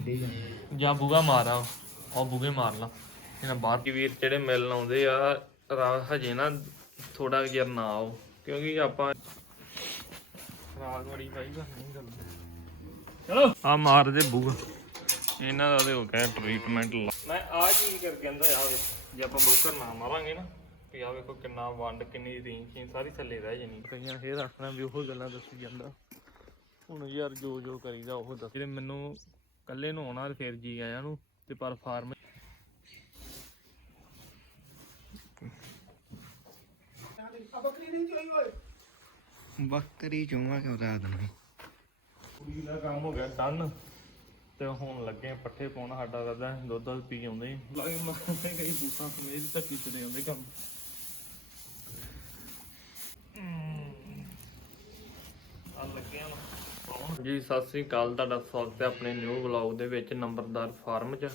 ਕੱਢੀ ਜਾਂਦੇ ਜਾਂ ਬੂਗਾ ਮਾਰਾ ਉਹ ਬੂਗੇ ਮਾਰ ਲਾ। ਇਹਨਾਂ ਬਾਹਰ ਕੀ ਵੀਰ ਜਿਹੜੇ ਮਿਲਣ ਆਉਂਦੇ ਆ ਰਾ- ਹਜੇ ਨਾ ਥੋੜਾ ਜਿਹਾ ਨਾ ਆਓ ਕਿਉਂਕਿ ਆਪਾਂ ਰਾਗ ਬੜੀ ਭਾਈ ਨਹੀਂ ਗੱਲ ਚਲੋ। ਆ ਮਾਰ ਦੇ ਬੂਗਾ ਇਹਨਾਂ ਦਾ ਤੇ ਹੋ ਗਿਆ ਟ੍ਰੀਟਮੈਂਟ ਮੈਂ ਆ ਚੀਜ਼ ਕਰ ਕਹਿੰਦਾ ਆ ਵੇ ਜੇ ਆਪਾਂ ਬੂਕਰ ਨਾ ਮਾਰਾਂਗੇ ਨਾ ਤੇ ਆ ਵੇਖੋ ਕਿੰਨਾ ਵੰਡ ਕਿੰਨੀ ਰੇਂਜ ਸਾਰੀ ਥੱਲੇ ਰਹਿ ਜਾਣੀ। ਕਈਆਂ ਫੇਰ ਆਖਣਾ ਵੀ ਉਹ ਗੱਲਾਂ ਦੱਸੀ ਜਾਂਦਾ। ਹੁਣ ਯਾਰ ਜੋ ਜੋ ਕਰੀਦਾ ਉਹ ਦੱਸ। ਜਿਹੜੇ ਮੈਨੂੰ ਕੱਲੇ ਨੂੰ ਆਉਣਾ ਤੇ ਫਿਰ ਜੀ ਆਇਆਂ ਨੂੰ ਤੇ ਪਰ ਫਾਰਮ ਬੱਕਰੀ ਚੋਵਾ ਕਿਉਂ ਰਾਤ ਨੂੰ? ਕੁੜੀ ਦਾ ਕੰਮ ਹੋ ਗਿਆ ਡਨ ਤੇ ਹੁਣ ਲੱਗੇ ਪੱਠੇ ਪਾਉਣ ਸਾਡਾ ਕਰਦਾ ਦੁੱਧ ਦੁੱਧ ਪੀ ਆਉਂਦੇ ਲਾਗੇ ਮਾਰੇ ਕਈ ਬੂਸਾਂ ਸਮੇਤ ਧੱਕੀ ਚਲੇ ਆਉਂਦੇ ਕੰਮ ਆ ਲੱਗੇ ਆ ਪਾਉਣ ਜੀ ਸਤਿ ਸ੍ਰੀ ਅਕਾਲ। ਤੁਹਾਡਾ ਸਵਾਗਤ ਹੈ ਆਪਣੇ ਨਿਊ ਵਲੌਗ ਦੇ ਵਿੱਚ, ਨੰਬਰਦਾਰ ਫਾਰਮ 'ਚ।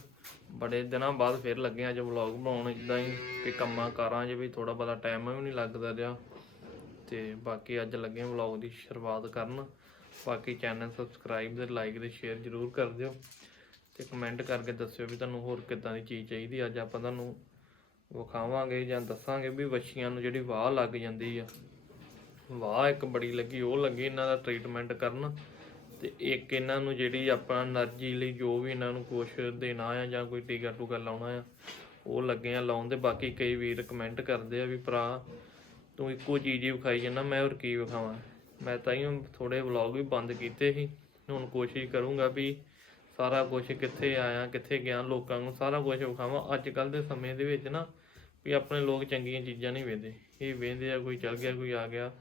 ਬੜੇ ਦਿਨਾਂ ਬਾਅਦ ਫਿਰ ਲੱਗੇ ਅੱਜ ਵਲੌਗ ਬਣਾਉਣ ਇਦਾਂ ਹੀ ਕਿ ਕੰਮਾਂ ਕਾਰਾਂ 'ਚ ਵੀ ਥੋੜਾ ਬਹੁਤਾ ਟਾਈਮ ਵੀ ਨਹੀਂ ਲੱਗਦਾ ਰਿਹਾ। ਤੇ ਬਾਕੀ ਅੱਜ ਲੱਗੇ ਵਲੌਗ ਦੀ ਸ਼ੁਰੂਆਤ ਕਰਨ। ਬਾਕੀ ਚੈਨਲ ਸਬਸਕ੍ਰਾਈਬ ਤੇ ਲਾਈਕ ਤੇ ਸ਼ੇਅਰ ਜ਼ਰੂਰ ਕਰ ਦਿਓ। ਤੇ ਕਮੈਂਟ ਕਰਕੇ ਦੱਸਿਓ ਵੀ ਤੁਹਾਨੂੰ ਹੋਰ ਕਿੱਦਾਂ ਦੀ ਚੀਜ਼ ਚਾਹੀਦੀ। ਅੱਜ ਆਪਾਂ ਤੁਹਾਨੂੰ ਵਿਖਾਵਾਂਗੇ ਜਾਂ ਦੱਸਾਂਗੇ ਵੀ ਵੱਛੀਆਂ ਨੂੰ ਜਿਹੜੀ ਵਾਹ ਲੱਗ ਜਾਂਦੀ ਆ। ਵਾਹ ਇੱਕ ਬੜੀ ਲੱਗੀ, ਉਹ ਲੱਗੀ ਇਹਨਾਂ ਦਾ ਟ੍ਰੀਟਮੈਂਟ ਕਰਨ। ਤੇ ਇੱਕ ਇਹਨਾਂ ਨੂੰ ਜਿਹੜੀ ਆਪਾਂ એનર્ਜੀ ਲਈ ਜੋ ਵੀ ਇਹਨਾਂ ਨੂੰ ਕੁਛ ਦੇਣਾ ਆ ਜਾਂ ਕੋਈ ਟੀਕਾ ਟੂਕਾ ਲਾਉਣਾ ਆ, ਉਹ ਲੱਗੇ ਆ ਲਾਉਣ ਦੇ। ਬਾਕੀ ਕਈ ਵੀਰ ਕਮੈਂਟ ਕਰਦੇ ਆ ਵੀ ਭਰਾ, ਤੂੰ ਇੱਕੋ ਚੀਜ਼ ਹੀ ਵਿਖਾਈ ਜਾਂਦਾ, ਮੈਂ ਹੋਰ ਕੀ ਵਿਖਾਵਾਂ? ਮੈਂ ਤਾਂ ਹੀ ਥੋੜੇ ਵਲੌਗ ਵੀ ਬੰਦ ਕੀਤੇ ਸੀ। ਹੁਣ ਕੋਸ਼ਿਸ਼ ਕਰੂੰਗਾ ਵੀ ਸਾਰਾ ਕੁਝ ਕਿੱਥੇ ਆਇਆ, ਕਿੱਥੇ ਗਿਆ, ਲੋਕਾਂ ਨੂੰ ਸਾਰਾ ਕੁਝ ਵਿਖਾਵਾਂ। ਅੱਜ ਕੱਲ ਦੇ ਸਮੇਂ ਦੇ ਵਿੱਚ ਨਾ ਵੀ ਆਪਣੇ ਲੋਕ ਚੰਗੀਆਂ ਚੀਜ਼ਾਂ ਨਹੀਂ ਵੇਖਦੇ। ਇਹ ਵੇਖਦੇ ਆ, ਕੋਈ ਚੱਲ ਗਿਆ, ਕੋਈ ਆ ਗਿਆ।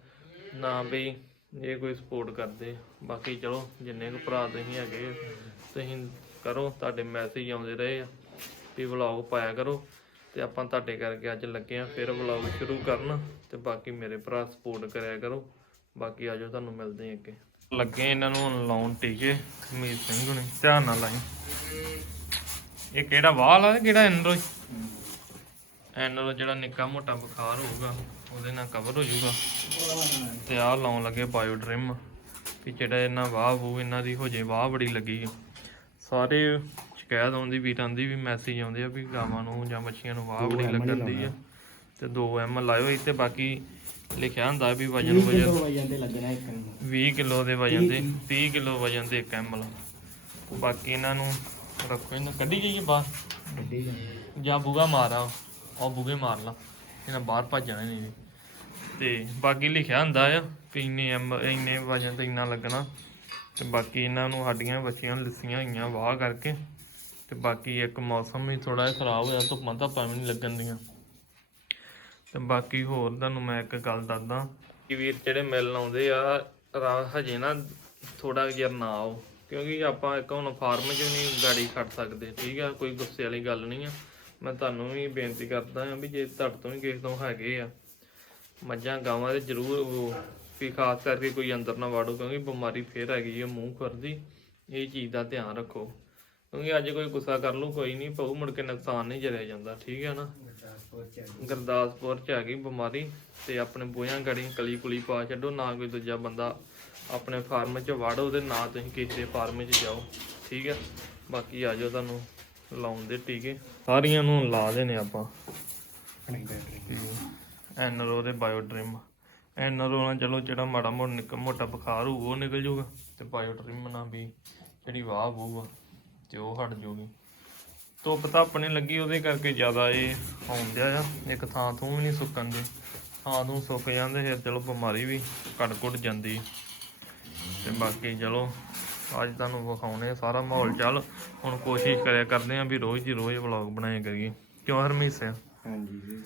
ਨਾ ਵੀ ਇਹ ਕੋਈ ਸਪੋਰਟ ਕਰਦੇ। ਬਾਕੀ ਚਲੋ, ਜਿੰਨੇ ਕੁ ਭਰਾ ਤੁਸੀਂ ਹੈਗੇ, ਤੁਸੀਂ ਕਰੋ, ਤੁਹਾਡੇ ਮੈਸੇਜ ਆਉਂਦੇ ਰਹੇ ਆ ਵੀ ਵਲੌਗ ਪਾਇਆ ਕਰੋ ਤੇ ਆਪਾਂ ਤੁਹਾਡੇ ਕਰਕੇ ਅੱਜ ਲੱਗੇ ਆ ਫਿਰ ਵਲੌਗ ਸ਼ੁਰੂ ਕਰਨ ਤੇ ਬਾਕੀ ਮੇਰੇ ਭਰਾ ਸਪੋਰਟ ਕਰਿਆ ਕਰੋ। ਬਾਕੀ ਆਜੋ ਤੁਹਾਨੂੰ ਮਿਲਦੇ ਆ ਅੱਗੇ। ਲੱਗੇ ਇਹਨਾਂ ਨੂੰ ਲਾਉਣ ਟੀਕੇ ਮੀਤ ਸਿੰਘ ਹੁਣੇ, ਧਿਆਨ ਨਾਲ ਲਾਈ। ਇਹ ਕਿਹੜਾ ਵਾਲ ਆ ਕਿਹੜਾ ਐਨਰੋ ਐਨਰੋ ਜਿਹੜਾ ਨਿੱਕਾ ਮੋਟਾ ਬੁਖਾਰ ਹੋਊਗਾ। ਉਹਦੇ ਨਾਲ ਕਵਰ ਹੋ ਜਾਊਗਾ। ਤੇ ਆਹ ਲਾਉਣ ਲੱਗੇ ਬਾਇਓ ਡ੍ਰਿਮ ਵੀ ਜਿਹੜਾ ਇਹਨਾਂ ਵਾਹ ਵੂ ਇਹਨਾਂ ਦੀ ਹੋ ਜੇ ਵਾਹ ਬੜੀ ਲੱਗੀ। ਆ ਸਾਰੇ ਸ਼ਿਕਾਇਤ ਆਉਂਦੀ ਵੀਰਾਂ ਦੀ ਵੀ ਮੈਸੇਜ ਆਉਂਦੇ ਆ ਵੀ ਗਾਵਾਂ ਨੂੰ ਜਾਂ ਮੱਛੀਆਂ ਨੂੰ ਵਾਹ ਬੜੀ ਲੱਗਣ ਦੀ ਆ। ਤੇ 2 ਐਮ ਲਾਇਓ ਇੱਥੇ ਬਾਕੀ ਲਿਖਿਆ ਹੁੰਦਾ ਵੀ ਵਜਨ ਵਜਨ ਵਜਨ ਤੇ ਲੱਗਣਾ ਇੱਕ ਨੂੰ 20 ਕਿਲੋ ਦੇ ਵਜਨ ਦੇ 30 ਕਿਲੋ ਵਜਨ ਦੇ 1 ਐਮ ਬਾਕੀ ਇਹਨਾਂ ਨੂੰ ਰੱਖੋ ਇਹਨੂੰ ਕੱਢੀ ਜਾਈਏ ਬਾਹਰ। ਕੱਢੀ ਜਾਂਦੇ ਜਾਂ ਬੂਗਾ ਮਾਰਾ ਉਹ ਬੂਗੇ ਮਾਰ ਲਾ। ਇਹਨਾਂ ਬਾਹਰ ਭੱਜ ਜਾਣਾ ਨਹੀਂ। ਤੇ ਬਾਕੀ ਲਿਖਿਆ ਹੁੰਦਾ ਆ ਕਿ ਇੰਨੇ ਐਮ, ਇੰਨੇ ਵਜਨ ਤੇ ਇੰਨਾ ਲੱਗਣਾ। ਤੇ ਬਾਕੀ ਇਹਨਾਂ ਨੂੰ ਸਾਡੀਆਂ ਬੱਚੀਆਂ ਲੱਸੀਆਂ ਹੋਈਆਂ ਵਾਹ ਕਰਕੇ। ਤੇ ਬਾਕੀ ਇੱਕ ਮੌਸਮ ਵੀ ਥੋੜਾ ਜਿਹਾ ਖਰਾਬ ਹੋਇਆ, ਧੁੱਪਾਂ ਧੱਪਾਂ ਵੀ ਨਹੀਂ ਲੱਗਣ ਦੀਆਂ ਤੇ ਬਾਕੀ ਹੋਰ ਤੁਹਾਨੂੰ ਮੈਂ ਇੱਕ ਗੱਲ ਦੱਸਦਾ ਕਿ ਵੀਰ ਜਿਹੜੇ ਮਿਲਣ ਆਉਂਦੇ ਆ ਰਾ- ਹਜੇ ਨਾ ਥੋੜਾ ਜਿਹਾ ਨਾ ਆਓ। ਕਿਉਂਕਿ ਆਪਾਂ ਇੱਕ ਹੁਣ ਫਾਰਮ 'ਚ ਨਹੀਂ ਗਾੜੀ ਖੜ ਸਕਦੇ, ਠੀਕ ਆ? ਕੋਈ ਗੁੱਸੇ ਵਾਲੀ ਗੱਲ ਨਹੀਂ ਆ। ਮੈਂ ਤੁਹਾਨੂੰ ਵੀ ਬੇਨਤੀ ਕਰਦਾ ਆ ਵੀ ਜੇ ਤੁਹਾਡੇ ਤੋਂ ਵੀ ਕਿਸੇ ਤੋਂ ਹੈਗੇ ਆ ਮੱਝਾਂ ਗਾਵਾਂ ਦੇ ਜ਼ਰੂਰ ਉਹ ਵੀ ਖਾਸ ਕਰਕੇ ਕੋਈ ਅੰਦਰ ਨਾ ਵਾੜੋ ਕਿਉਂਕਿ ਬਿਮਾਰੀ ਫੇਰ ਆ ਮੂੰਹ ਖੁਰਦੀ ਇਹ ਚੀਜ਼ ਦਾ ਧਿਆਨ ਰੱਖੋ। ਕਿਉਂਕਿ ਅੱਜ ਕੋਈ ਗੁੱਸਾ ਕਰ ਲੂ ਕੋਈ ਨਹੀਂ ਪਊ ਮੁੜ ਕੇ ਨੁਕਸਾਨ ਨਹੀਂ ਜਰਿਆ ਜਾਂਦਾ ਠੀਕ ਹੈ ਨਾ? ਗੁਰਦਾਸਪੁਰ ਚ ਆ ਗਈ ਬਿਮਾਰੀ ਤੇ ਆਪਣੇ ਬੋਇਆਂ ਗੜੀ ਕਲੀ ਕੁਲੀ ਪਾ ਛੱਡੋ ਨਾ ਕੋਈ ਦੂਜਾ ਬੰਦਾ ਆਪਣੇ ਫਾਰਮ ਚ ਵਾੜੋ ਤੇ ਨਾ ਤੁਸੀਂ ਕਿਸੇ ਦੇ ਫਾਰਮ ਚ ਜਾਓ ਠੀਕ ਹੈ ਬਾਕੀ ਆ ਜਾਓ ਤੁਹਾਨੂੰ ਲਾਉਣ ਦੇ ਟੀਕੇ। ਸਾਰੀਆਂ ਨੂੰ ਲਾ ਦੇਣੇ ਆਪਾਂ। ਆਪਣੀ ਬੈਟਰੀ ਐਨਰੋ ਦੇ ਬਾਇਓਡ੍ਰਿਮ ਐਨਰੋ ਨਾਲ ਚਲੋ ਜਿਹੜਾ ਮਾੜਾ ਮੋਟਾ ਨਿੱਕਾ, ਮੋਟਾ ਬੁਖਾਰ ਹੋਊ, ਉਹ ਨਿਕਲ ਜਾਊਗਾ ਤੇ ਬਾਇਓਡ੍ਰਿਮ ਨਾਲ ਵੀ ਜਿਹੜੀ ਵਾਹ ਵੂਗਾ ਤੇ ਉਹ ਹਟ ਜਾਊਗੀ ਧੁੱਪ ਤਾਂ ਆਪਣੇ ਲੱਗੀ, ਉਹਦੇ ਕਰਕੇ ਜ਼ਿਆਦਾ ਇਹ ਆਉਂਦਿਆ ਆ। ਇੱਕ ਥਾਂ ਤੋਂ ਵੀ ਨਹੀਂ ਸੁੱਕਣ ਦੇ। ਥਾਂ ਤੋਂ ਸੁੱਕ ਜਾਂਦੇ, ਫਿਰ ਚਲੋ ਬਿਮਾਰੀ ਵੀ ਕੱਟ ਕੁੱਟ ਜਾਂਦੀ। ਤੇ ਬਾਕੀ ਚਲੋ, ਅੱਜ ਤੁਹਾਨੂੰ ਵਿਖਾਉਣੇ ਆ ਸਾਰਾ ਮਾਹੌਲ ਚੱਲ। ਹੁਣ ਕੋਸ਼ਿਸ਼ ਕਰਿਆ ਕਰਦੇ ਆ ਵੀ ਰੋਜ਼ ਦੀ ਰੋਜ਼ ਵਲੌਗ ਬਣਾਏ ਕਰੀਏ। ਕਿਉਂ ਹਰਮੀਸਿਆ ਹਾਂਜੀ।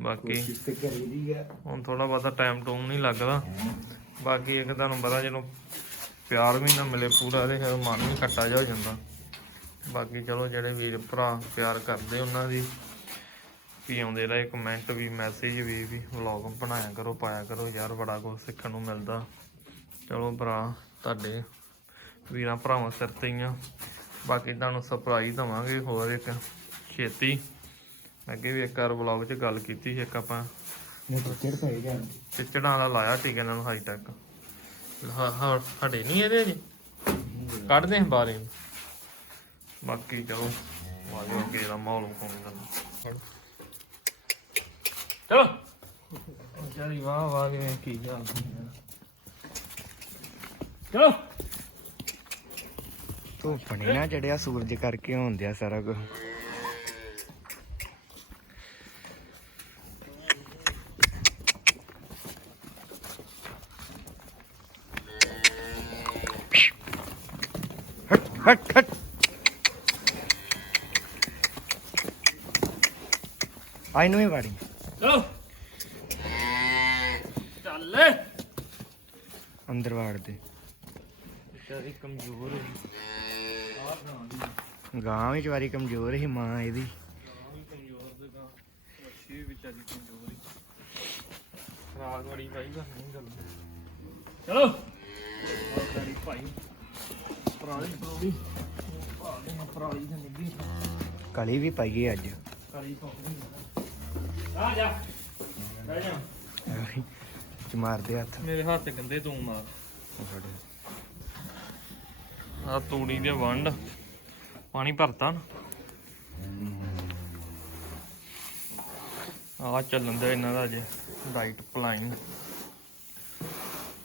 ਬਾਕੀ ਕੋਸ਼ਿਸ਼ ਤੇ ਕਰੀਦੀ ਆ। ਹੁਣ ਥੋੜਾ ਬਹੁਤਾ ਟਾਈਮ ਟੂਮ ਨਹੀਂ ਲੱਗਦਾ। ਬਾਕੀ ਇੱਕ ਤੁਹਾਨੂੰ ਪਤਾ ਜਦੋਂ ਪਿਆਰ ਵੀ ਨਾ ਮਿਲੇ ਪੂਰਾ ਤੇ ਫਿਰ ਮਨ ਵੀ ਖੱਟਾ ਜਿਹਾ ਹੋ ਜਾਂਦਾ। ਬਾਕੀ ਚਲੋ ਜਿਹੜੇ ਵੀਰ ਭਰਾ ਪਿਆਰ ਕਰਦੇ ਉਹਨਾਂ ਦੀ ਵੀ ਆਉਂਦੇ ਰਹੇ ਕਮੈਂਟ ਵੀ ਮੈਸੇਜ ਵੀ ਵੀ ਵਲੌਗ ਬਣਾਇਆ ਕਰੋ ਪਾਇਆ ਕਰੋ ਯਾਰ ਬੜਾ ਕੁਝ ਸਿੱਖਣ ਨੂੰ ਮਿਲਦਾ। ਚਲੋ ਭਰਾ ਤੁਹਾਡੇ ਵੀਰਾਂ ਭਰਾਵਾਂ ਸਿਰ ਤੇ ਹੀ ਆ। ਬਾਕੀ ਤੁਹਾਨੂੰ ਸਰਪ੍ਰਾਈਜ਼ ਦਵਾਂਗੇ ਹੋਰ ਇੱਕ ਛੇਤੀ। ਅੱਗੇ ਵੀ ਇੱਕ ਵਾਰ ਵਲੌਗ 'ਚ ਗੱਲ ਕੀਤੀ ਸੀ ਇੱਕ ਆਪਾਂ। ਟਿਕਟ ਪਏ ਜਾਂ ਚਿਚੜਾਂ ਦਾ ਲਾਇਆ ਟੀਕੇ ਨਾਲ ਹਾਈ ਹਾਂ ਹਟੇ ਨਹੀਂ ਇਹਦੇ ਜੀ ਕੱਢਦੇ ਹਾਂ ਬਾਰੇ ਬਾਕੀ ਚਲੋ ਵਾਜੋ ਅੱਗੇ ਦਾ ਮਾਹੌਲ ਕਰਨਾ ਚਲੋ। ਜਾਨੀ ਵਾਹ ਵਾਹ ਕੇ ਕੀ ਗੱਲ ਚਲੋ। ਧੁੱਪ ਨਹੀਂ ਨਾ ਚੜਿਆ ਸੂਰਜ ਕਰਕੇ ਹੁੰਦਿਆ ਸਾਰਾ ਕੁਝ ਹਟ ਹਟ ਹਟ ਆਈ ਨੂੰ ਹੀ ਵਾੜੀ ਚਲੋ। ਚੱਲ। ਅੰਦਰ ਵਾੜ ਦੇ। ਵਿਚਾਰੀ ਕਮਜ਼ੋਰ ਹੈ। ਗਾਂ ਵਿੱਚ ਵਾਰੀ ਕਮਜ਼ੋਰ ਸੀ ਮਾਂ ਇਹਦੀ। ਵੀ ਕਮਜ਼ੋਰ ਦੇ ਗਾਂ ਅੱਛੀ ਵੀ ਵਿਚਾਰੀ ਕਮਜ਼ੋਰ ਹੀ ਖਰਾਕ ਬੜੀ ਪਾਈ ਪਰ ਨਹੀਂ ਗੱਲ। ਚਲੋ। ਗਾੜੀ ਭਾਈ। ਪਰਾਲੀ ਪਰੋਲੀ ਭਾਲੇ ਨਾ ਪਰਾਲੀ ਤੇ ਨਿੱਗੀ ਕਲੀ ਵੀ ਪਾਈਏ ਅੱਜ। ਕਰੀ ਪਾਉਂਦੀ ਆ ਜਾ। ਬਹਿ ਜਾ ਚ ਮਾਰਦੇ ਹੱਥ। ਮੇਰੇ ਹੱਥ ਤੇ ਗੰਦੇ ਤੂੰ ਮਾਰ। ਉਹ ਫੜ। ਆ ਤੂੜੀ ਦੇ ਵੰਡ। ਪਾਣੀ ਭਰਤਾ ਨਾ। ਆ ਚੱਲਣ ਦਾ ਇਹਨਾਂ ਦਾ ਜੇ। ਡਾਈਟ ਪਲਾਨ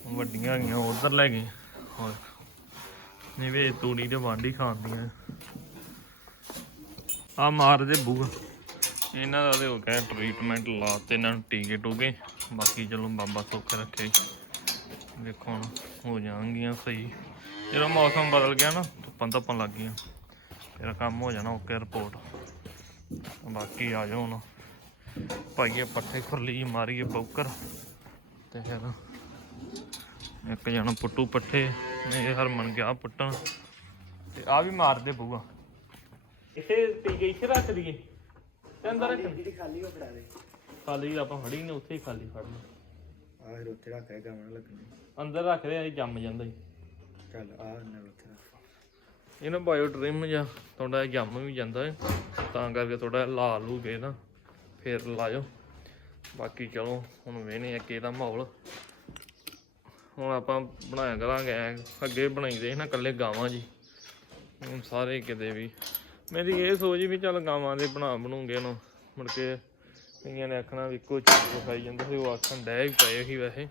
ਵੱਡੀਆਂ ਗਈਆਂ ਉਧਰ ਲੈ ਗਏ ਹੋਰ। ਨਹੀਂ ਵੇ ਤੂੜੀ ਦੇ ਵੰਡ ਹੀ ਖਾਂਦੀਆਂ ਆ ਮਾਰਦੇ ਬੂਗਾ ਇਹਨਾਂ ਦਾ ਤੇ ਹੋ ਗਿਆ ਟ੍ਰੀਟਮੈਂਟ ਲਾ ਤੇ ਇਹਨਾਂ ਨੂੰ ਟੀਕੇ ਟੂਕੇ ਬਾਕੀ ਚਲੋ ਬਾਬਾ ਸੁੱਖ ਰੱਖੇ। ਦੇਖੋ ਹੁਣ ਹੋ ਜਾਣਗੀਆਂ ਸਹੀ। ਜਦੋਂ ਮੌਸਮ ਬਦਲ ਗਿਆ ਨਾ, ਧੁੱਪਾਂ ਧੁੱਪਾਂ ਲੱਗ ਗਈਆਂ। ਫਿਰ ਕੰਮ ਹੋ ਜਾਣਾ ਓਕੇ ਰਿਪੋਰਟ ਬਾਕੀ ਆ ਜਾਓ ਹੁਣ। ਪਾਈਏ ਪੱਠੇ ਖੁਰਲੀ, ਮਾਰੀਏ ਬੌਕਰ। ਤੇ ਫਿਰ ਇੱਕ ਜਣਾ ਪੁੱਟੂ ਪੱਠੇ ਇਹ ਹਰਮਨ ਗਿਆ ਪੁੱਟਣ। ਤੇ ਆ ਵੀ ਮਾਰਦੇ ਪਊਗਾ ਇੱਥੇ ਟੀਕੇ ਇੱਥੇ ਰੱਖ ਦਈਏ। ਤੇ ਅੰਦਰ ਰੱਖ। ਜਿਹੜੀ ਖਾਲੀ ਉਹ ਫੜਾ ਦੇ। ਖਾਲੀ ਆਪਾਂ ਫੜੀ ਨੇ ਉੱਥੇ ਹੀ ਖਾਲੀ ਫੜਨਾ ਆਹ ਫਿਰ ਉੱਥੇ ਰੱਖ ਕੇ ਗਾਵਣ ਲੱਗਣੇ। ਅੰਦਰ ਰੱਖਦੇ ਆ ਜੰਮ ਜਾਂਦਾ ਜੀ ਚੱਲ ਆ ਨਾਲ ਉੱਥੇ ਰੱਖ। ਇਹ ਨਾ ਬਾਇਓ ਡ੍ਰਿਮ ਜਾਂ ਤੁਹਾਡਾ ਜੰਮ ਵੀ ਜਾਂਦਾ ਹੈ। ਤਾਂ ਕਰਕੇ ਥੋੜਾ ਲਾ ਲੂ ਕੇ ਨਾ ਫੇਰ ਲਾਇਓ। ਬਾਕੀ ਚਲੋ ਹੁਣ ਵੇਨੇ ਅੱਗੇ ਦਾ ਮਾਹੌਲ। ਹੁਣ ਆਪਾਂ ਬਣਾਇਆ ਕਰਾਂਗੇ ਅੱਗੇ ਬਣਾਈਦੇ ਨਾ ਇਕੱਲੇ ਗਾਵਾਂ ਜੀ। ਹੁਣ ਸਾਰੇ ਕਿਤੇ ਵੀ ਮੇਰੀ ਇਹ ਸੋਚ ਵੀ ਚੱਲ ਗਾਵਾਂ ਦੇ ਬਣਾ ਬਣੂਗੇ ਨੂੰ ਮੁੜ ਕੇ ਕਈਆਂ ਨੇ ਆਖਣਾ ਵੀ ਇੱਕੋ ਚੀਜ਼ ਖਾਈ ਜਾਂਦਾ ਸੀ, ਉਹ ਆਖਣ ਡੈ ਵੀ ਪਏ ਸੀ ਵੈਸੇ।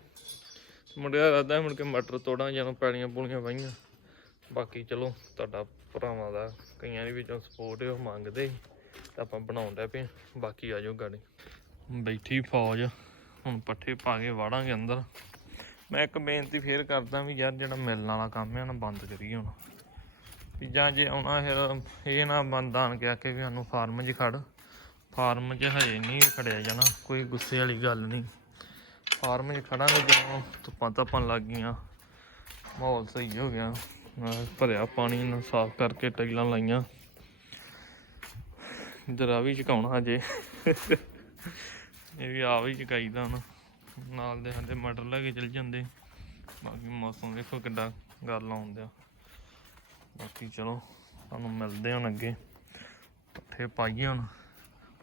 ਮੁੰਡਿਆ ਕਰਦਾ ਮੁੜ ਕੇ ਮਟਰ ਤੋੜਾਂ ਜਦੋਂ ਪੈਲੀਆਂ ਪੂਲੀਆਂ ਵਾਹੀਆਂ ਬਾਕੀ ਚਲੋ, ਤੁਹਾਡਾ ਭਰਾਵਾਂ ਦਾ, ਕਈਆਂ ਦੇ ਵਿੱਚੋਂ ਸਪੋਰਟ ਉਹ ਮੰਗਦੇ ਸੀ। ਤਾਂ ਆਪਾਂ ਬਣਾਉਣ ਡੈ ਪਏ ਬਾਕੀ ਆ ਜਾਓ ਗਾੜੀ। ਬੈਠੀ ਫੌਜ, ਹੁਣ ਪੱਠੇ ਪਾ ਕੇ ਵਾੜਾਂਗੇ ਅੰਦਰ। ਮੈਂ ਇੱਕ ਬੇਨਤੀ ਫੇਰ ਕਰਦਾ ਵੀ ਯਾਰ, ਜਿਹੜਾ ਮਿਲਣ ਵਾਲਾ ਕੰਮ ਹੈ ਨਾ ਬੰਦ ਕਰੀਏ ਹੁਣ। ਜਾਂ ਜੇ ਆਉਣਾ ਫਿਰ ਇਹ ਨਾ ਬੰਦਾ ਆਣ ਕੇ ਆਖੇ ਵੀ ਸਾਨੂੰ ਫਾਰਮ 'ਚ ਖੜ। ਫਾਰਮ 'ਚ ਹਜੇ ਨਹੀਂ ਖੜਿਆ ਜਾਣਾ, ਕੋਈ ਗੁੱਸੇ ਵਾਲੀ ਗੱਲ ਨਹੀਂ ਫਾਰਮ 'ਚ ਖੜਾਂਗੇ ਜਦੋਂ ਧੁੱਪਾਂ ਧੱਪਾਂ ਲੱਗ ਗਈਆਂ, ਮਾਹੌਲ ਸਹੀ ਹੋ ਗਿਆ। ਭਰਿਆ ਪਾਣੀ ਨੂੰ ਸਾਫ਼ ਕਰਕੇ ਟਾਈਲਾਂ ਲਾਈਆਂ। ਇੱਧਰ ਵੀ ਚਕਾਉਣਾ ਹਜੇ। ਇਹ ਵੀ ਆ ਵੀ ਚਕਾਈਦਾ ਹੁਣ ਨਾਲ ਦੇ ਸਾਡੇ ਮਟਰ ਲੈ ਕੇ ਚਲ ਜਾਂਦੇ। ਬਾਕੀ ਮੌਸਮ ਦੇਖੋ ਕਿੱਡਾ ਗੱਲ ਆਉਂਦਿਆ। ਬਾਕੀ ਚਲੋ, ਤੁਹਾਨੂੰ ਮਿਲਦੇ ਹੁਣ ਅੱਗੇ। ਪੱਠੇ ਪਾਈਏ ਹੁਣ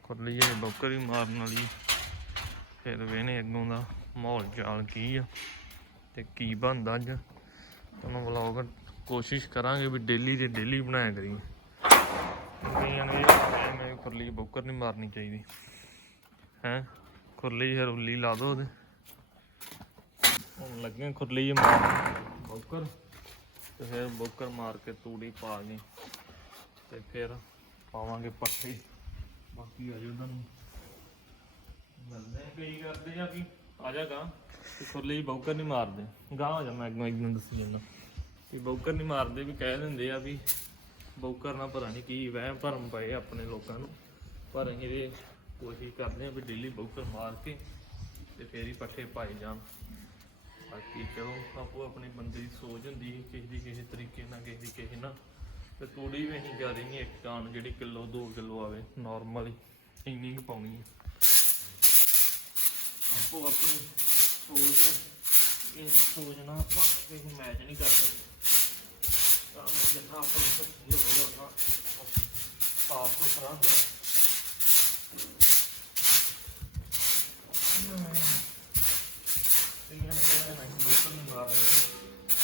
ਕੁਰਲੀ ਜੇ ਬੱਕਰੀ ਮਾਰਨ ਵਾਲੀ। ਫਿਰ ਵੇਨੇ ਅੱਗੋਂ ਦਾ ਮਾਹੌਲ ਚਾਲ ਕੀ ਆ ਤੇ ਕੀ ਬਣਦਾ ਅੱਜ। ਤੁਹਾਨੂੰ ਵਲੌਗ ਕੋਸ਼ਿਸ਼ ਕਰਾਂਗੇ ਵੀ ਡੇਲੀ ਦੇ ਡੇਲੀ ਬਣਾਇਆ ਕਰੀਏ। ਕਈਆਂ ਨੂੰ ਮੈਂ ਖੁਰਲੀ ਬੌਕਰ ਨਹੀਂ ਮਾਰਨੀ ਚਾਹੀਦੀ। ਹੈ? ਖੁਰਲੀ ਫਿਰ ਉੱਲੀ ਲਾ ਦੋ ਉਹਦੇ। ਹੁਣ ਲੱਗੇ ਖੁਰਲੀ ਜਿਹੀ ਮਾਰ ਬੌਕਰ। ਤੇ ਫਿਰ ਬੌਕਰ ਮਾਰ ਕੇ ਤੂੜੀ ਪਾ ਕੇ ਤੇ ਫਿਰ ਪਾਵਾਂਗੇ ਪੱਠੇ। ਬਾਕੀ ਆ ਜਾਓ ਤੁਹਾਨੂੰ। ਮਿਲਦੇ ਆ ਕਈ ਕਰਦੇ ਆ ਵੀ। ਆ ਜਾ ਗਾ ਤੇ ਖੁਰਲੀ ਬੌਕਰ ਨਹੀਂ ਮਾਰਦੇ। ਗਾਂ ਆ ਜਾ ਮੈਂ ਅੱਗੋਂ ਇੱਕ ਦਿਨ ਦੱਸੀ ਜਾਂਦਾ। ਵੀ ਬੌਕਰ ਨਹੀਂ ਮਾਰਦੇ ਵੀ ਕਹਿ ਦਿੰਦੇ ਆ ਵੀ ਬੌਕਰ ਨਾ ਪਤਾ ਨਹੀਂ ਕੀ ਵਹਿਮ ਭਰਮ ਪਏ ਆਪਣੇ ਲੋਕਾਂ ਨੂੰ। ਪਰ ਅਸੀਂ ਇਹ ਕੋਸ਼ਿਸ਼ ਕਰਦੇ ਆ ਵੀ ਡੇਲੀ ਬੌਕਰ ਮਾਰ ਕੇ ਤੇ ਫੇਰ ਹੀ ਪੱਠੇ ਪਾਏ ਜਾਣ। ਬਾਕੀ ਚਲੋ ਆਪੋ ਆਪਣੀ ਬੰਦੇ ਦੀ ਸੋਚ ਹੁੰਦੀ ਸੀ, ਕਿਸੇ ਦੀ ਕਿਸੇ ਤਰੀਕੇ ਨਾਲ, ਕਿਸੇ ਦੀ ਕਿਸੇ ਨਾਲ। ਤੇ ਤੂੜੀ ਵੀ ਅਸੀਂ ਜ਼ਿਆਦਾ ਨਹੀਂ, ਇੱਕ ਕਾਨ ਜਿਹੜੀ ਕਿਲੋ 2 ਕਿਲੋ ਆਵੇ ਨਾਰਮਲੀ ਇੰਨੀ ਕੁ ਪਾਉਣੀ ਹੈ ਆਪੋ ਆਪਣੀ ਸੋਚ ਇਹ ਸੋਚ ਆਪਾਂ ਕਿਸੇ ਮੈਚ ਨਹੀਂ ਕਰ ਸਕਦੇ। ਤਾਂ ਜਿੱਥਾ ਆਪਾਂ ਨੂੰ ਸਹੀ ਹੋਵੇਗਾ ਸਾਫ਼ ਸੁਥਰਾ ਹੁੰਦਾ ਕਈਆਂ ਨੇ ਕਹਿੰਦੇ ਨਹੀਂ ਬੋਤਲ ਨਹੀਂ ਮਾਰ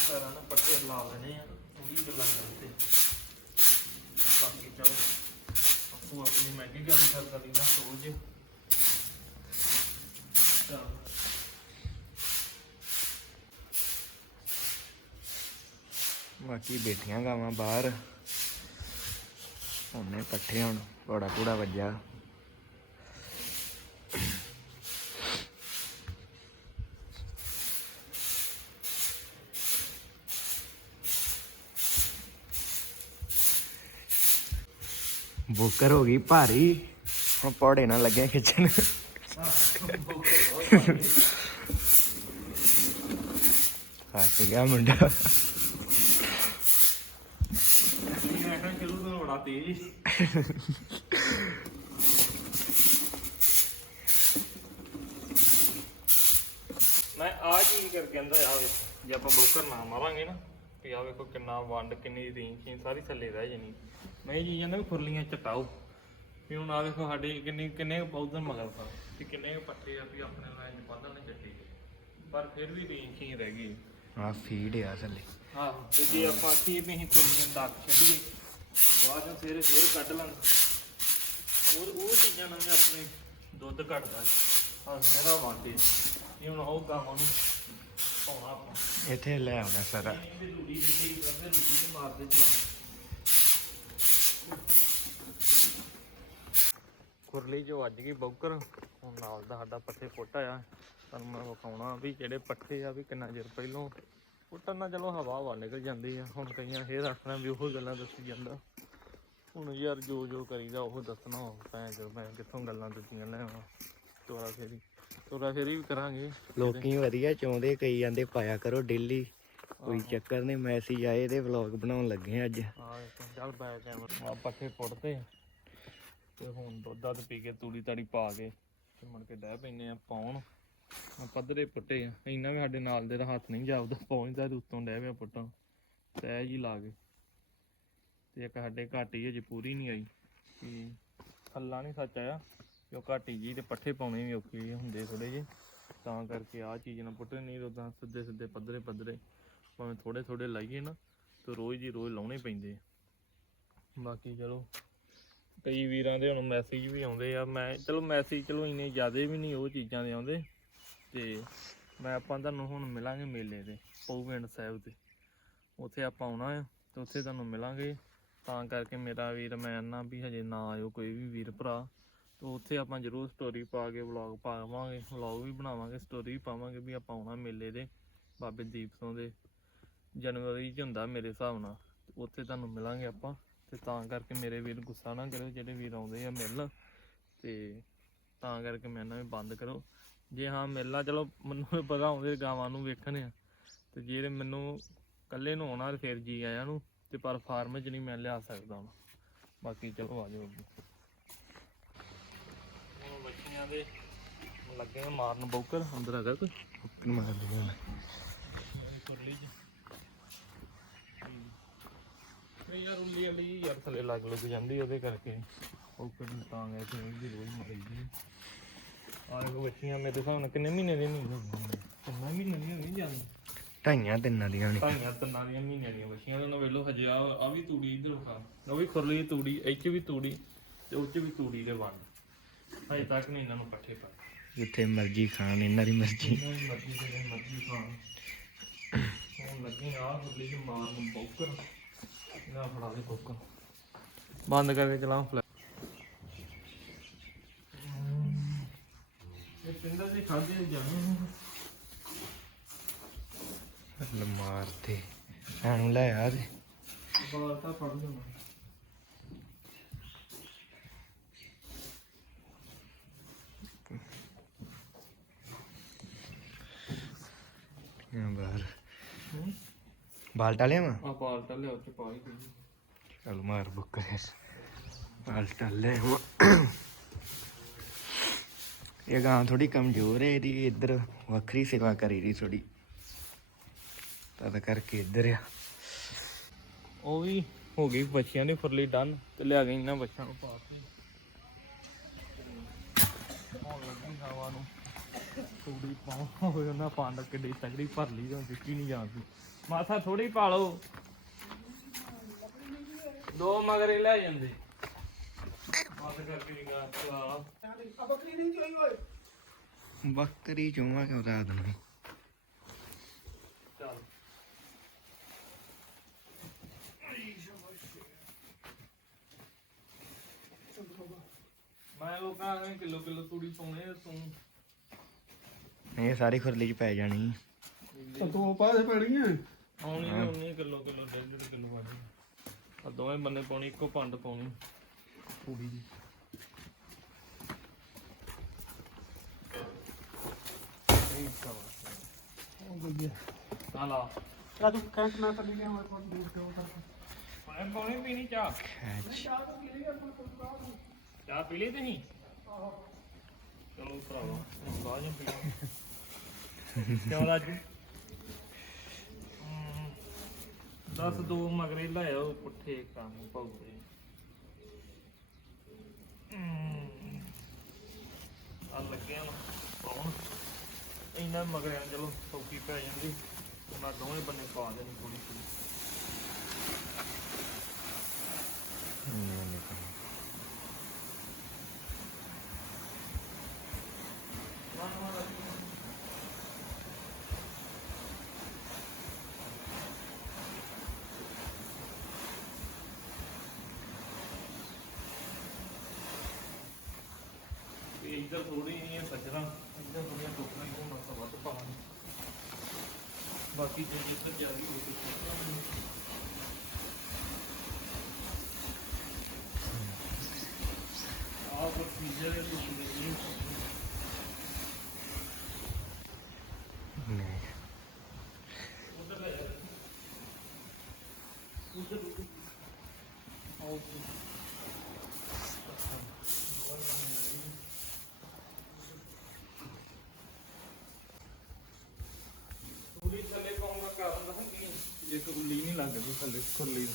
ਰਹੇ ਪੈਰਾਂ ਪੱਟੇ ਲਾ ਲੈਣੇ ਆ, ਉਹ ਵੀ ਗੱਲਾਂ ਕਰਦੇ ਬਾਕੀ ਤੂੰ ਆਪਣੀ ਮਹਿੰਗੀ ਗੱਲ ਕਰਦਾ ਦੀ ਨਾ ਸੋਚ ਚੱਲ। ਬਾਕੀ ਬੈਠੀਆਂ ਗਾਵਾਂ ਬਾਹਰ। ਉਹਨੇ ਪੱਠੇ ਹੁਣ, ਘੋੜਾ ਘੋੜਾ ਵੱਜਿਆ। ਬੁੱਕਰ ਹੋ ਗਈ ਭਾਰੀ। ਹੁਣ ਪੌੜੇ ਨਾਲ ਲੱਗੇ ਖਿੱਚਣ। ਫਸ ਗਿਆ ਮੁੰਡਾ। ਮੈਂ ਕਿਹਾ ਚਲੋ ਤਾਂ ਬੜਾ ਤੇਜ਼ ਮੈਂ ਆ ਚੀਜ਼ ਕਰ ਕਹਿੰਦਾ ਆ ਵੇ ਜੇ ਆਪਾਂ ਬੋਕਰ ਨਾ ਮਾਰਾਂਗੇ ਨਾ ਤੇ ਆ ਵੇਖੋ ਕਿੰਨਾ ਵੰਡ ਕਿੰਨੀ ਰੇਂਜ ਸਾਰੀ ਥੱਲੇ ਰਹਿ ਜਾਣੀ। ਮੈਂ ਚੀਜ਼ ਕਹਿੰਦਾ ਵੀ ਖੁਰਲੀਆਂ ਚਟਾਓ। ਵੀ ਹੁਣ ਆ ਵੇਖੋ ਸਾਡੇ ਕਿੰਨੇ ਕਿੰਨੇ ਪੌਦਨ ਮਗਰ ਸਾ ਤੇ ਕਿੰਨੇ ਕੁ ਪੱਠੇ ਆ ਵੀ ਆਪਣੇ ਲਾਈਨ ਬੰਨਣ ਨੇ ਚੱਟੀ ਪਰ ਫਿਰ ਵੀ ਰੇਂਜ ਹੀ ਰਹਿ ਗਈ। ਆ ਫੀਡ ਆ ਥੱਲੇ। ਆਹੋ ਤੇ ਜੇ ਆਪਾਂ ਕੀ ਵੀ ਅਸੀਂ ਖੁਰਲੀਆਂ ਦਾਗ ਛੱਡੀਏ ਬਾਅਦ ਵਿੱਚ ਫਿਰ ਫਿਰ ਕੱਢ ਲਾਂਗੇ ਔਰ ਉਹ ਚੀਜ਼ਾਂ ਨਾਲ ਵੀ ਆਪਣੇ ਦੁੱਧ ਘਟਦਾ। ਆ ਮੇਰਾ ਵਾਂਡੇ ਇਹ ਹੁਣ ਉਹ ਗਾਵਾਂ ਨੂੰ ਪਾਉਣਾ ਆਪਾਂ। ਇੱਥੇ ਲੈ ਆਉਣਾ ਸਾਰਾ। ਇਹਦੀ ਰੂੜੀ ਦਿੱਤੀ ਕਰਦੇ ਰੂੜੀ ਤੇ ਮਾਰਦੇ ਜਵਾਨ। ਕੁਰਲੀ ਜੋ ਅੱਜ ਗਈ ਬੌਕਰ। ਹੁਣ ਨਾਲ ਦਾ ਸਾਡਾ ਪੱਠੇ ਫੁੱਟ ਆਇਆ। ਤੁਹਾਨੂੰ ਮੈਂ ਵਿਖਾਉਣਾ ਵੀ ਜਿਹੜੇ ਪੱਠੇ ਆ ਵੀ ਕਿੰਨਾ ਚਿਰ ਪਹਿਲੋਂ ਫੁੱਟਣ ਨਾਲ ਚਲੋ ਹਵਾ ਹਵਾ ਨਿਕਲ ਜਾਂਦੀ ਆ। ਹੁਣ ਕਈਆਂ ਫੇਰ ਆਖਣਾ ਵੀ ਉਹ ਗੱਲਾਂ ਦੱਸੀ ਜਾਂਦਾ। ਹੁਣ ਯਾਰ ਜੋ ਜੋ ਕਰੀਦਾ ਉਹ ਦੱਸਣਾ। ਭੈਣ ਜੋ ਮੈਂ ਕਿੱਥੋਂ ਗੱਲਾਂ ਦਿੱਤੀਆਂ ਲੈ ਆਵਾਂ। ਤੋਰਾ ਫੇਰੀ ਤੋਰਾ ਫੇਰੀ ਵੀ ਕਰਾਂਗੇ। ਲੋਕੀ ਵਧੀਆ ਚਾਹੁੰਦੇ ਕਈ ਜਾਂਦੇ ਪਾਇਆ ਕਰੋ ਡੇਲੀ ਕੋਈ ਚੱਕਰ ਨਹੀਂ ਮੈਸੇਜ ਆਏ ਤੇ ਵਲੌਗ ਬਣਾਉਣ ਲੱਗੇ ਅੱਜ। ਆ ਚੱਲ ਬੈ ਕੈਮਰਾ ਆ ਪੱਠੇ ਪੁੱਟਦੇ ਆ। ਤੇ ਹੁਣ ਦੁੱਧ ਦੱਧ ਪੀ ਕੇ ਤੂੜੀ ਤਾੜੀ ਪਾ ਕੇ ਤੇ ਮੁੜ ਕੇ ਡਹਿ ਪੈਨੇ ਆ ਪਾਉਣ। ਆ ਪੱਧਰੇ ਪੁੱਟੇ ਆ। ਇੰਨਾ ਵੀ ਸਾਡੇ ਨਾਲ ਦੇ ਦਾ ਹੱਥ ਨਹੀਂ ਜਾਪਦਾ, ਪਹੁੰਚਦਾ ਤੇ ਉੱਤੋਂ ਡਹਿ ਪਿਆ ਪੁੱਟਣ ਤੈ ਜੀ ਲਾ ਕੇ। ਤੇ ਇੱਕ ਸਾਡੇ ਘਾਟੀ ਅਜੇ ਪੂਰੀ ਨਹੀਂ ਆਈ। ਕਿ ਥੱਲਾ ਨਹੀਂ ਸੱਚ ਆਇਆ ਕਿ ਉਹ ਘਾਟੀ ਜੀ ਤੇ ਪੱਠੇ ਪਾਉਣੇ ਵੀ ਔਖੇ ਜਿਹੇ ਹੁੰਦੇ ਥੋੜੇ ਜਿਹੇ। ਤਾਂ ਕਰਕੇ ਆ ਚੀਜ਼ ਨਾ ਪੁੱਟੇ, ਨਹੀਂ ਉਦਾਂ ਸਿੱਧੇ ਸਿੱਧੇ ਪੱਧਰੇ ਪੱਧਰੇ ਭਾਵੇਂ ਥੋੜੇ ਥੋੜੇ ਲਾਈਏ ਨਾ, ਤੇ ਰੋਜ਼ ਦੀ ਰੋਜ਼ ਲਾਉਣੇ ਪੈਂਦੇ ਬਾਕੀ ਚਲੋ ਕਈ ਵੀਰਾਂ ਦੇ ਹੁਣ ਮੈਸੇਜ ਵੀ ਆਉਂਦੇ ਆ। ਮੈਂ ਚਲੋ ਮੈਸੇਜ ਚਲੋ ਇੰਨੇ ਜ਼ਿਆਦਾ ਵੀ ਨਹੀਂ, ਉਹ ਚੀਜ਼ਾਂ ਦੇ ਆਉਂਦੇ। ਤੇ ਮੈਂ ਆਪਾਂ ਤੁਹਾਨੂੰ ਹੁਣ ਮਿਲਾਂਗੇ ਮੇਲੇ ਤੇ ਪਉਵਿੰਡ ਸਾਹਿਬ ਤੇ ਉੱਥੇ ਆਪਾਂ ਆਉਣਾ ਆ ਤੇ ਉੱਥੇ ਤੁਹਾਨੂੰ ਮਿਲਾਂਗੇ। ਤਾਂ ਕਰਕੇ ਮੇਰਾ ਵੀਰ, ਮੈਂ ਨਾ ਵੀ ਹਜੇ ਨਾ ਆਇਓ ਕੋਈ ਵੀ ਵੀਰ ਭਰਾ। ਤੇ ਉੱਥੇ ਆਪਾਂ ਜ਼ਰੂਰ ਸਟੋਰੀ ਪਾ ਕੇ ਵਲੌਗ ਪਾਵਾਂਗੇ ਵਲੌਗ ਵੀ ਬਣਾਵਾਂਗੇ ਸਟੋਰੀ ਵੀ ਪਾਵਾਂਗੇ ਵੀ ਆਪਾਂ ਆਉਣਾ ਮੇਲੇ ਦੇ, ਬਾਬੇ ਦੀਪ ਸਿੰਘ ਦੇ। ਜਨਵਰੀ ਚ ਹੁੰਦਾ ਮੇਰੇ ਹਿਸਾਬ ਨਾਲ ਉੱਥੇ ਤੁਹਾਨੂੰ ਮਿਲਾਂਗੇ ਆਪਾਂ। ਤੇ ਤਾਂ ਕਰਕੇ ਮੇਰੇ ਵੀਰ ਗੁੱਸਾ ਨਾ ਕਰਿਓ, ਜਿਹੜੇ ਵੀਰ ਆਉਂਦੇ ਆ ਮਿਲਣ। ਤੇ ਤਾਂ ਕਰਕੇ ਮੈਂ ਨਾ ਵੀ ਬੰਦ ਕਰੋ। ਜੇ ਹਾਂ ਮਿਲਣਾ, ਚਲੋ ਮੈਨੂੰ ਵੀ ਪਤਾ ਆਉਂਦੇ ਗਾਵਾਂ ਨੂੰ ਵੇਖਣ ਆ। ਤੇ ਜਿਹੜੇ ਮੈਨੂੰ ਇਕੱਲੇ ਨੂੰ ਆਉਣਾ ਫਿਰ ਜੀ ਆਇਆਂ ਨੂੰ, ਤੇ ਪਰ ਫਾਰਮ 'ਚ ਨਹੀਂ ਮੈਂ ਲਿਆ ਸਕਦਾ ਹੁਣ। ਬਾਕੀ ਚਲੋ ਆ ਜਾਓ ਹੁਣ ਬੱਚੀਆਂ ਦੇ ਲੱਗੇ ਮਾਰਨ ਬੌਕਰ, ਅੰਦਰ ਹੈਗਾ ਮਾਰ ਦਿਆਂ ਕੁਰਲੀ ਚ ਨਹੀਂ ਯਾਰ ਉੱਲੀ ਵਾਲੀ ਯਾਰ ਥੱਲੇ ਲੱਗ ਲੱਗ ਜਾਂਦੀ ਉਹਦੇ ਕਰਕੇ। ਉਹ ਕਿੰਨੀ ਤਾਂ ਗਏ ਤੇ ਉਹਦੀ ਰੋਜ਼ ਮਾਰੀ ਜੀ ਆਹ ਕੋ ਬੱਚੀਆਂ ਮੇਰੇ ਹਿਸਾਬ ਨਾਲ ਕਿੰਨੇ ਮਹੀਨੇ ਦੇ ਮਹੀਨੇ ਕਿੰਨਾ ਮਹੀਨੇ ਦੀਆਂ ਨਹੀਂ ਜਾਂਦੀ ਢਾਈਆਂ ਤਿੰਨਾਂ ਦੀਆਂ ਨੇ ਢਾਈਆਂ ਤਿੰਨਾਂ ਦੀਆਂ ਮਹੀਨਿਆਂ ਦੀਆਂ ਬੱਚੀਆਂ ਉਹਨਾਂ ਵੇਲੋ ਹਜੇ ਆ ਆ ਵੀ ਤੂੜੀ ਇਧਰ ਖਾ ਉਹ ਵੀ ਖੁਰਲੀ ਦੀ ਤੂੜੀ ਇਹ 'ਚ ਵੀ ਤੂੜੀ ਤੇ ਉਹ 'ਚ ਵੀ ਤੂੜੀ ਦੇ ਵੰਡ ਹਜੇ ਤੱਕ ਨਹੀਂ ਇਹਨਾਂ ਨੂੰ ਪੱਠੇ ਪਾ। ਜਿੱਥੇ ਮਰਜ਼ੀ ਖਾਣ ਇਹਨਾਂ ਦੀ ਮਰਜ਼ੀ। ਜਿੰਨਾ ਵੀ ਮਰਜ਼ੀ ਜਿਹੜੇ ਮਰਜ਼ੀ ਖਾਣ। ਹੁਣ ਲੱਗੇ ਆ ਫੁੱਲੀ ਚ ਮਾਰਨ ਬੌਕਰ। ਫੜਾ ਦੇ ਬੰਦ ਕਰਕੇ ਚਲਾ ਫਲੈ ਇਹ ਪਿੰਡਾਂ ਦੇ ਖਾਦੇ ਜਾਣੇ ਮਾਰਤੇ ਐਨੂੰ ਲੈ ਆ ਤੇ ਬਾਲ ਤਾਂ ਫੜ ਲੈਣਾ ਬਾਹਰ? ਬਾਲਟਾ ਲਿਆਵਾਂ ਆ ਬਾਲ ਤਾਂ ਲਿਆ ਉੱਤੇ ਪਾ ਹੀ ਦੇ ਚਲ ਮਾਰ ਬੁੱਕ ਬਾਲਟਾ ਲੈ। ਇਹ ਗਾਂ ਥੋੜੀ ਕਮਜ਼ੋਰ ਹੈ ਇਹਦੀ ਇੱਧਰ ਵੱਖਰੀ ਸੇਵਾ ਕਰੀ ਦੀ ਥੋੜੀ ਤਦ ਕਰਕੇ ਇੱਧਰ ਆ। ਉਹ ਵੀ ਹੋ ਗਈ ਬੱਚਿਆਂ ਦੀ ਫੁਰਲੀ ਡਨ ਤੇ ਲਿਆ ਗਈ ਇਹਨਾਂ ਬੱਚਿਆਂ ਨੂੰ ਪਾ ਕੇ ਹੁਣ ਲੱਗੀ ਹਵਾ ਨੂੰ। ਥੋੜੀ ਪਾਉ ਹੋਏ ਉਹਨਾਂ ਪੰਡ ਕਿੱਡੀ ਤਗੜੀ ਭਰ ਲਈ ਦਿੱਤੀ ਨਹੀਂ ਜਾਂਦੀ। ਮਾਥਾ ਥੋੜੀ ਪਾ ਲਓ ਦੋ ਮਗਰੇ ਲੈ ਜਾਂਦੇ। ਕਰਕੇ ਵੀ ਗਾ ਚਲਾ ਬੱਕਰੀ ਚੋਵਾ ਕਿਉਂ ਰਾਤ ਨੂੰ ਚੱਲ। ਮੈਂ ਲੋਕਾਂ ਨੇ ਕਿਲੋ ਕਿਲੋ ਤੂੜੀ ਪਾਉਣੇ ਆ, ਤੂੰ। ਇਹ ਸਾਰੀ ਖੁਰਲੀ ਚ ਪੈ ਜਾਣੀ। ਤਾਂ ਤੂੰ ਪਾਸੇ ਪੈਣੀ ਹੈ ਆਉਣੀ ਤਾਂ ਉਨੀ ਕਿਲੋ ਕਿਲੋ ਡੇਢ ਡੇਢ ਕਿਲੋ ਵਾਲੀ। ਆ ਦੋਵੇਂ ਬੰਨੇ ਪਾਉਣੀ ਇੱਕੋ ਪੰਡ ਪਾਉਣੀ। ਤੂੜੀ ਦੀ ਇਹ ਸਵਾ ਉਹ ਗਈ ਆ ਲਾ। ਆ ਤੂੰ ਕਹਿ ਨਾ ਤਾਂ ਲਿਆ ਮੇਰੇ ਕੋਲ ਦੂਰ ਕਿਉਂ ਤਾਂ। ਮੈਂ ਪਾਉਣੀ ਪੀਣੀ ਚਾਹ। ਚਾਹ ਪੀ ਲਈ ਤੁਸੀਂ? ਚਲੋ ਭਰਾਵਾ ਬਾਅਦ ਪੀ ਕਿਉਂ ਰਾਜੂ? ਦਸ ਦੋ ਮਗਰੇ ਲਾਇਆ ਉਹ ਪੁੱਠੇ ਕੰਮ ਪਾਉਗੇ ਆ ਲੱਗਿਆ ਨਾ ਪਾਉਣ ਇਹਨਾਂ ਮਗਰਿਆਂ ਨੂੰ ਚਲੋ ਸੌਕੀ ਪੈ ਜਾਂਦੀ। ਉਹਨਾਂ ਦੋਵੇਂ ਬੰਨੇ ਪਾ ਦੇਣੀ ਥੋੜੀ ਥੋੜੀ ਇੱਧਰ ਥੋੜੀ ਨਹੀਂ ਹੈ ਸੱਜਣਾ ਇੱਧਰ ਥੋੜੀਆਂ ਟੋਕਰਾਂ ਹੀ ਹੋਣਾ ਤਾਂ ਵੱਧ ਪਾਵਾਂਗੇ। ਬਾਕੀ ਜੇ ਇੱਧਰ ਜਾ ਰਹੀ ਹੋਵੇ ਆਹ ਪ੍ਰੋਸੀਜਰ ਹੈ ਤੁਸੀਂ ਨਹੀਂ। ਉਧਰ ਲੈ ਜਾ। ਉਧਰ ਆਓ ਪੂਰੀ ਥੱਲੇ ਪਾਉਂਗਾ ਕਾਰਨ ਦੱਸਾਂ ਕੀ ਜੇ ਕੁੱਲੀ ਨਹੀਂ ਲੱਗਦੀ ਥੱਲੇ ਖੁਰਲੀ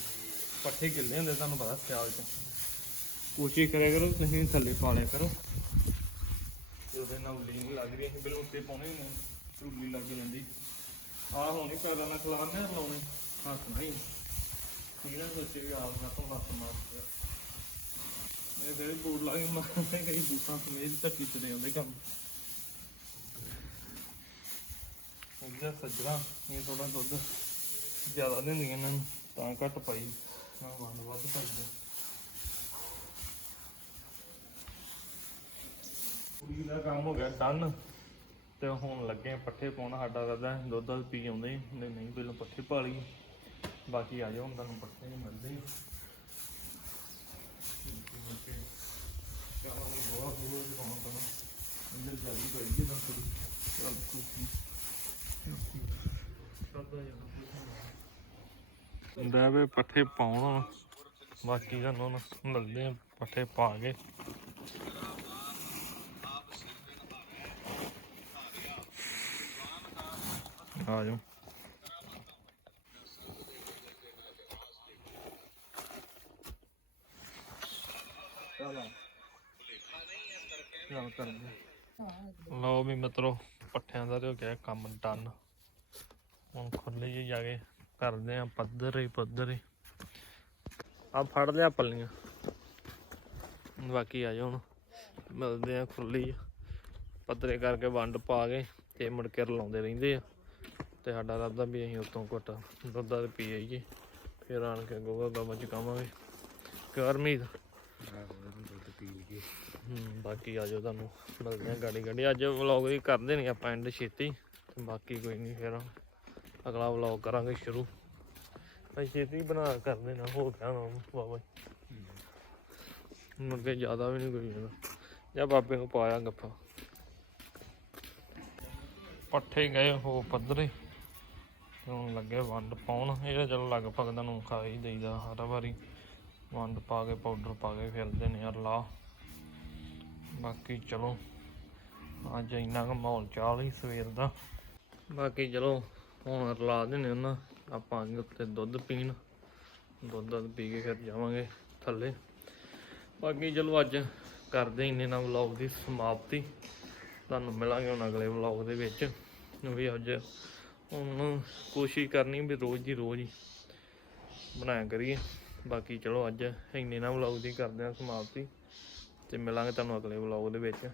ਪੱਠੇ ਗਿੱਲੇ ਹੁੰਦੇ, ਤੁਹਾਨੂੰ ਪਤਾ ਸਿਆਲ ਚ। ਕੋਸ਼ਿਸ਼ ਕਰਿਆ ਕਰੋ, ਤੁਸੀਂ ਥੱਲੇ ਪਾ ਲਿਆ ਕਰੋ ਉਹਦੇ ਨਾਲ ਉੱਲੀ ਨਹੀਂ ਲੱਗ ਅਸੀਂ ਬਿਲ ਉੱਤੇ ਪਾਉਣੇ ਹੁੰਦੇ ਨੇ ਲੱਗ ਜਾਂਦੀ। ਆਹ ਹੋਣੀ ਪੈਰਾਂ ਨਾਲ ਖਲਾਉਣੇ ਲਾਉਣੇ, ਹੱਥ ਨਹੀਂ ਇਹਨਾਂ ਸੋਚੇ ਵੀ ਆਪ ਨਾ ਤੋਂ ਹੱਥ ਮਾਰ ਇਹ ਦੇ ਬੂਟ ਲਾ ਕੇ ਮਾਰਦੇ ਕਈ ਬੂਟਾਂ ਸਮੇਤ ਧੱਕੀ ਚਲੇ ਜਾਂਦੇ ਕੰਮ। ਉਹਦਾ ਸੱਜਣਾ, ਇਹ ਥੋੜਾ ਦੁੱਧ ਜ਼ਿਆਦਾ ਦਿੰਦੀਆਂ ਇਹਨਾਂ ਨੂੰ, ਤਾਂ ਘੱਟ ਪਾਈ। ਮੈਂ ਵੰਡ ਵੱਧ ਪਾਈਦਾ ਕੁੜੀ ਦਾ ਕੰਮ ਹੋ ਗਿਆ ਡਨ, ਤੇ ਹੁਣ ਲੱਗੇ ਪੱਠੇ ਪਾਉਣ, ਸਾਡਾ ਕਰਦਾ ਦੁੱਧ ਦੁੱਧ ਪੀ ਆਉਂਦੇ ਨਹੀਂ ਨਹੀਂ ਪਹਿਲਾਂ ਪੱਠੇ ਪਾ ਲਈ ਬਾਕੀ ਆ ਜਾਓ, ਹੁਣ ਤੁਹਾਨੂੰ ਪੱਠੇ ਨਹੀਂ ਮਿਲਦੇ। ਚਾਹਾਂ ਨੂੰ ਬਹੁਤ ਬਹੁਤ ਕੰਮ ਕਰਨਾ ਇੰਦਰ ਜਲਦੀ ਪਈ ਜੀ ਤਾਂ ਥੋੜੀ ਚੱਲ ਕੋਈ ਵੇ ਪੱਠੇ ਪਾਉਣ ਬਾਕੀ ਤੁਹਾਨੂੰ ਨਾ ਮਿਲਦੇ ਆ ਪੱਠੇ ਪਾ ਕੇ। ਆ ਜਾਓ। ਲਓ ਵੀ ਮਿੱਤਰੋ, ਪੱਠਿਆਂ ਦਾ ਤੇ ਹੋ ਗਿਆ ਕੰਮ ਡਨ ਹੁਣ ਖੁੱਲੇ ਜੀ ਜਾ ਕੇ ਕਰਦੇ ਆ ਪੱਧਰ ਹੀ ਪੱਧਰ ਹੀ। ਆ ਫੜ ਲਿਆ ਪੱਲੀਆਂ। ਬਾਕੀ ਆ ਜਾਓ ਹੁਣ। ਮਿਲਦੇ ਆ ਖੁੱਲੀ ਪੱਧਰੇ ਕਰਕੇ ਵੰਡ ਪਾ ਕੇ ਤੇ ਮੁੜ ਕੇ ਰਲਾਉਂਦੇ ਰਹਿੰਦੇ ਆ। ਤੇ ਸਾਡਾ ਰੱਦਾ ਵੀ ਅਸੀਂ ਉਤੋਂ ਘੁੱਟ ਦੁੱਧ ਤੇ ਪੀ ਆਈਏ। ਫਿਰ ਆਣ ਕੇ ਗੋਗਾ ਗਾਵਾਂ ਚ ਕਾਵਾਂਗੇ ਗਰਮੀ ਦਾ ਬਾਕੀ ਆ ਜਾਓ ਤੁਹਾਨੂੰ। ਮਿਲਦੇ ਆ ਗਾੜੀ ਗਾੜੀ ਅੱਜ ਵਲੌਗ ਵੀ ਕਰਦੇ ਨਹੀਂ ਆਪਾਂ ਐਂਡ ਛੇਤੀ। ਬਾਕੀ ਕੋਈ ਨਹੀਂ ਫਿਰ ਅਗਲਾ ਵਲੌਗ ਕਰਾਂਗੇ ਸ਼ੁਰੂ। ਅਸੀਂ ਛੇਤੀ ਬਣਾ ਕਰਦੇ ਨਾ, ਹੋ ਗਿਆ ਨਾ ਬਾਬਾ ਮੁਰਗੇ ਜ਼ਿਆਦਾ ਵੀ ਨਹੀਂ ਕੋਈ ਜਾਂਦਾ ਜਾਂ ਬਾਬੇ ਨੂੰ ਪਾਇਆ ਗੱਫਾ। ਪੱਠੇ ਗਏ ਹੋ ਪੱਧਰੇ। ਹੁਣ ਲੱਗੇ ਵੰਡ ਪਾਉਣ। ਇਹ ਤਾਂ ਚਲੋ ਲਗਭਗ ਤੁਹਾਨੂੰ ਖਾ ਹੀ ਦੇਈਦਾ ਹਰ ਵਾਰੀ। ਵੰਡ ਪਾ ਕੇ ਪਾਊਡਰ ਪਾ ਕੇ ਫਿਰਦੇ ਨੇ ਯਾਰ, ਲਾ। ਬਾਕੀ ਚਲੋ, ਅੱਜ ਇੰਨਾ ਕੁ ਮਾਹੌਲ ਚਾਲ ਹੀ ਸਵੇਰ ਦਾ। ਬਾਕੀ ਚਲੋ ਹੁਣ ਰਲਾ ਦੇਣੇ ਉਹਨਾਂ। ਆਪਾਂ ਅੱਗੇ ਉੱਤੇ ਦੁੱਧ ਪੀਣ। ਦੁੱਧ ਦੱਧ ਪੀ ਕੇ ਫਿਰ ਜਾਵਾਂਗੇ ਥੱਲੇ। ਬਾਕੀ ਚਲੋ ਅੱਜ ਕਰਦੇ ਇੰਨੇ ਨਾਲ ਵਲੌਗ ਦੀ ਸਮਾਪਤੀ। ਤੁਹਾਨੂੰ ਮਿਲਾਂਗੇ ਹੁਣ ਅਗਲੇ ਵਲੌਗ ਦੇ ਵਿੱਚ। ਵੀ ਅੱਜ ਹੁਣ ਕੋਸ਼ਿਸ਼ ਕਰਨੀ ਵੀ ਰੋਜ਼ ਦੀ ਰੋਜ਼ ਬਣਾਇਆ ਕਰੀਏ। ਬਾਕੀ ਚਲੋ ਅੱਜ ਇੰਨੇ ਨਾਲ ਵਲੌਗ ਦੀ ਕਰਦੇ ਹਾਂ ਸਮਾਪਤੀ। ਤੇ ਮਿਲਾਂਗੇ ਤੁਹਾਨੂੰ ਅਗਲੇ ਵਲੌਗ ਦੇ ਵਿੱਚ।